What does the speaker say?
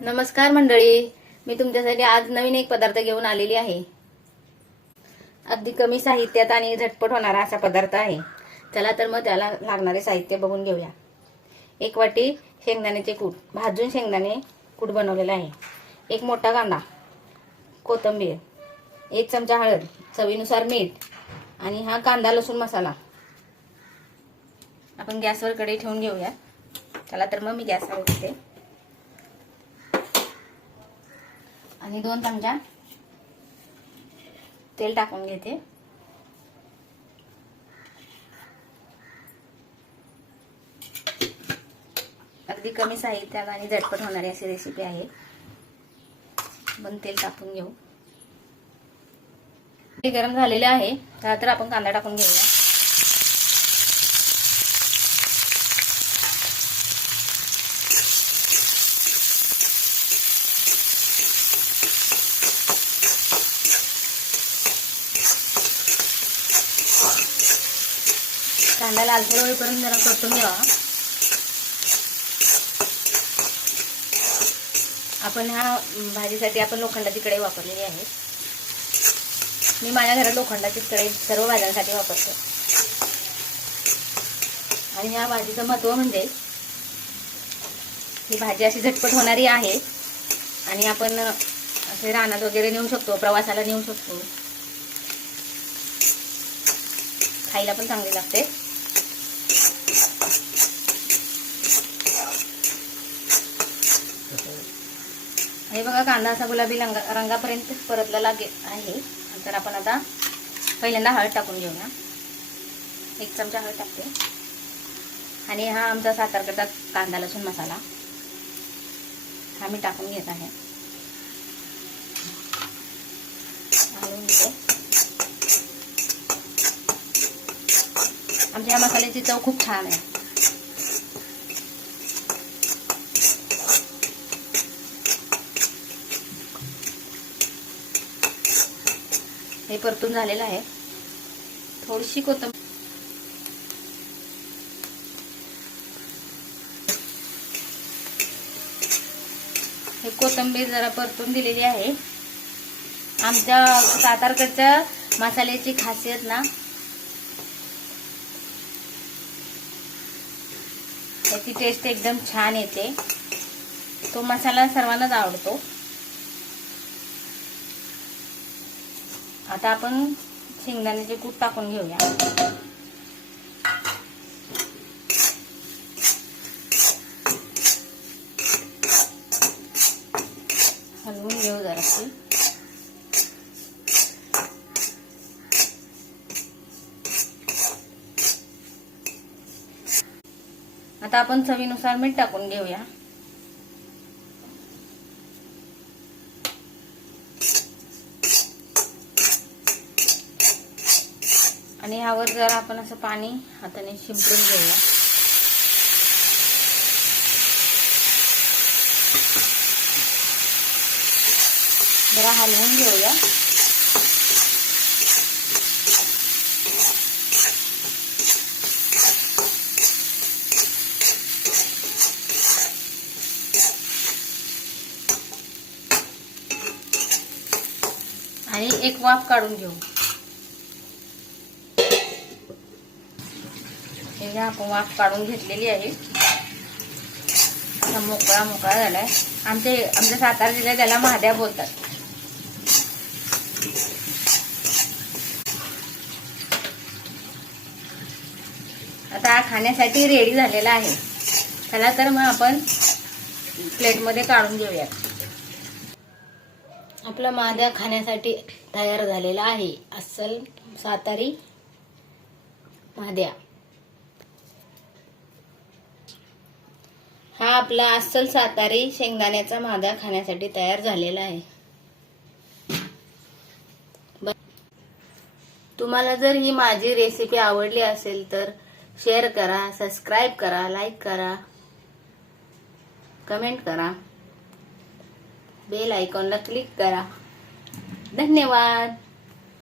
नमस्कार मंडळी. मी तुमच्यासाठी आज नवीन एक पदार्थ घेऊन आलेली आहे. अगदी कमी साहित्यात आणि झटपट होणारा असा पदार्थ आहे. चला तर मग त्याला लागणारे साहित्य बघून घेऊया. एक वाटी शेंगदाण्याचे कूट. भाजून शेंगदाणे कूट बनवलेला आहे. एक मोठा कांदा कोथिंबीर एक चमचा हळद चवीनुसार मीठ आणि हा कांदा लसूण मसाला. आपण गॅसवर कढई ठेवून घेऊया. चला तर मग मी गॅसवर घेते आणि दोन चमचा तेल टाकून घेते. अगदी कमी साहित्यात आणि झटपट होणारी अशी रेसिपी आहे. पण तेल टाकून घेऊ. ते गरम झालेले आहे. तर आपण कांदा टाकून घेऊया. कांदा लालसर होईपर्यंत जरा परतून घ्यावा. आपण ह्या भाजीसाठी आपण लोखंडाची कढई वापरलेली आहे. मी माझ्या घरात लोखंडाचीच कढई सर्व भाज्यांसाठी वापरते. आणि ह्या भाजीचं महत्त्व म्हणजे ही भाजी अशी झटपट होणारी आहे. आणि आपण असे रानात वगैरे नेऊ शकतो प्रवासाला नेऊ शकतो. खायला पण चांगली लागते. बघा कांदा असा गुलाबी रंगा रंगापर्यंत परतला लागे आहे. तर आपण आता पहिल्यांदा हळद टाकून घेऊया. एक चमचा हळद टाकते. आणि हा आमचा साखरकडचा कांदा लसूण मसाला. हा मी टाकून घेत आहे. आमच्या या मसाल्याची चव खूप छान आहे. हे परतून झालेलं आहे. थोडीशी कोथंबीर हे कोथंबीर जरा परतून दिलेली आहे. आमच्या सातारकडच्या मसाल्याची खासियत ना त्याची टेस्ट एकदम छान येते. तो मसाला सर्वांनाच आवडतो. आता आपण शेंगदाण्याचे कूट टाकून घेऊया. हलवून घेऊ जराशी. आता आपण चवीनुसार मीठ टाकून घेऊया. आणि ह्यावर जर आपण असं पाणी हाताने शिंपडून घेऊया. जरा हलवून घेऊया. आणि एक वाफ काढून घेऊ. हे घ्या आपण वाफ काढून घेतलेली आहे. मोकळा मोकळा झालाय. आमचे आमच्या सातारा जिल्ह्यात त्याला महाद्या बोलतात. आता खाण्यासाठी रेडी झालेला आहे. चला तर मग आपण प्लेटमध्ये काढून घेऊया आपला माद्या खाण्यासाठी तयार झालेला आहे. अस्सल सातारी माद्या हा आपला अस्सल सातारी शेंगदाण्याचा मादा खाण्यासाठी तयार झालेला आहे. तुम्हाला जर ही माझी रेसिपी आवडली असेल तर शेअर करा सबस्क्राईब करा लाईक करा. कमेंट करा. बेल आयकॉनला क्लिक करा. धन्यवाद.